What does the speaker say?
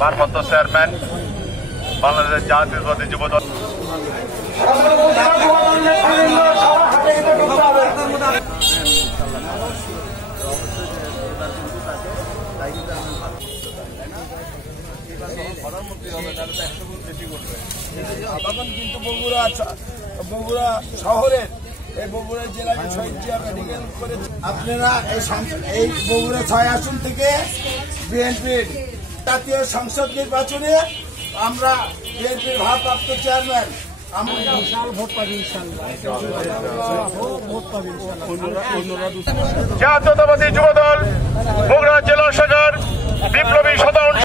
ভারপ্রাপ্ত চেয়ারম্যান বাংলাদেশ জাতীয়তাবাদী যুবদল। তখন কিন্তু বগুড়া শহরের এই বগুড়া জেলায় মেডিকেল করে আপনারা এই বগুড়া ৬ আসন থেকে বিএনপির জাতীয় সংসদ নির্বাচনে আমরা বিএনপির ভারপ্রাপ্ত চেয়ারম্যান জাতীয়তাবাদী যুবদল বগুড়া জেলা শাখার বিপ্লবী সাধারণ